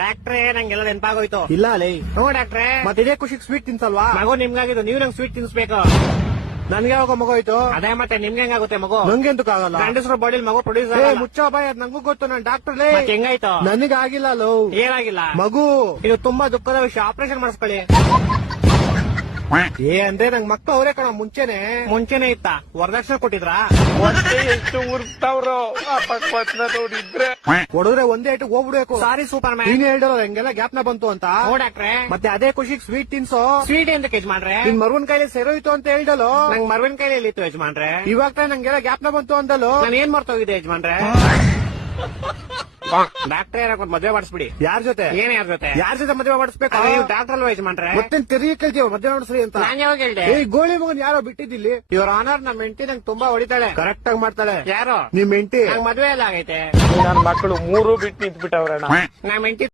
ಡಾಕ್ಟ್ರೇ ನಂಗೆಲ್ಲ ನೆನಪಾಗೋಯ್ತು. ಇಲ್ಲ ಲೇ, ಹ್ಞೂ ಡಾಕ್ಟ್ರೇ. ಮತ್ತೆ ಇದೇ ಖುಷಿಗೆ ಸ್ವೀಟ್ ತಿನ್ಸಲ್ವಾ? ಮಗು ನಿಮ್ಗಾಗಿದ್ದು, ನೀವು ನಂಗೆ ಸ್ವೀಟ್ ತಿನ್ಸ್ಬೇಕು. ನನ್ಗೆ ಯಾವಾಗ ಮಗು ಆಯ್ತು? ಅದೇ ಮತ್ತೆ ನಿಮ್ಗೆ ಹೆಂಗಾಗುತ್ತೆ ಮಗು? ನಂಗೆ ಎಂತಕ್ ಆಗಲ್ಲ. ಗಂಡಸ್ರ ಬಾಡಿಲಿ ಮಗು ಪ್ರೊಡ್ಯೂಸ್ ಏ ಮುಚ್ಚ ಬಾಯ್, ಅದ್ ನಂಗೂ ಗೊತ್ತು, ನಾನ್ ಡಾಕ್ಟರ್ ಲೇ. ಮತ್ತೆ ಹೆಂಗಾಯ್ತು? ನನಗಾಗಿಲ್ಲ ಲೋ. ಏನಾಗಿಲ್ಲ? ಮಗು ಇದು ತುಂಬಾ ದುಃಖದ ವಿಷಯ, ಆಪರೇಷನ್ ಮಾಡಿಸ್ಕೊಳ್ಳಿ. ಏ ಅಂದ್ರೆ ನಂಗ್ ಮಕ್ಳು ಅವರೇ ಕಣ ಮುಂಚೆನೆ. ಮುಂಚೆನೆ ಇತ್ತ? ವರದಕ್ಷಿಣೆ ಕೊಟ್ಟಿದ್ರಾ? ಎಷ್ಟು ಉರ್ತಾವ್ರೋ ಆ ಪಕ್ವತ್ನ ನೋಡಿದ್ರೆ. ಹೊಡೆದ್ರೆ ಒಂದೇ ಐಟು ಹೋಗ್ಬಿಡ್ಬೇಕು. ಸಾರಿ ಸೂಪರ್ ಮ್ಯಾನ್. ನೀನ್ ಹೇಳ್ದಲ್ಲ ಹೆಂಗೆಲ್ಲ ಗ್ಯಾಪ್ನ ಬಂತು ಅಂತ. ಹ್ಞೂ ಡಾಕ್ಟ್ರೇ. ಮತ್ತೆ ಅದೇ ಖುಷಿಗೆ ಸ್ವೀಟ್ ತಿನ್ಸೋ. ಸ್ವೀಟ್ ಎಂತ ಯಜಮಾನ್ರೆ? ನಿನ್ ಮರುವನ್ ಕೈಲಿ ಸೇರೋಯ್ತು ಅಂತ ಹೇಳ್ದಲ್ಲೋ. ನಂಗ್ ಮರ್ವಿನ ಕೈಲಿ ಇತ್ತು ಯಜಮಾನ್ರೆ. ಇವಾಗ ತಾನೇ ನಂಗೆಲ್ಲ ಗ್ಯಾಪ್ನ ಬಂತು ಅಂದಲ್ಲೋ. ನಾನು ಏನ್ ಮರ್ತೋಗಿದೆ ಯಜಮಾನ್ರೆ? ಡಾಕ್ಟ್ರೇ ಯಾರಕ್ಕೊಂದು ಮದ್ವೆ ಮಾಡಿಸ್ಬಿಡಿ. ಯಾರ ಜೊತೆ? ಏನ್ ಯಾರ ಜೊತೆ? ಯಾರ ಜೊತೆ ಮದುವೆ ಮಾಡಿಸ್ಬೇಕು? ನೀವು ಡಾಕ್ಟರ್ ಅಲ್ವಾ ಯಜಮಾನ್ರೆ? ಮತ್ತೆ ತಿರುಗಿ ಕೇಳ್ತೀವ ಮದುವೆ ಮಾಡಿಸ್ರಿ ಅಂತ. ನಾನ್ ಯಾವಾಗ ಹೇಳ್ದೆ? ಏ ಗೋಳಿ ಮಗನ್ ಯಾರೋ ಬಿಟ್ಟಿದ್ದಿಲ್ಲಿ. ಇವ್ರ ಆನರ್ ನಮ್ಮ ಹೆಂಡತಿ ನಂಗೆ ತುಂಬಾ ಹೊಡಿತಾಳೆ. ಕರೆಕ್ಟ್ ಆಗಿ ಮಾಡ್ತಾಳೆ. ಯಾರು? ನಿಮ್ ಹೆಂಡತಿ. ನಂಗ್ ಮದ್ವೆ ಎಲ್ಲ ಆಗೈತೆ. ನನ್ ಮಕ್ಕಳು 3 ಬಿಟ್ಟು ನಿಂತ್ಬಿಟ್ಟವ್ರಣ್ಣ. ನಮ್ಮ ಹೆಂಡತಿ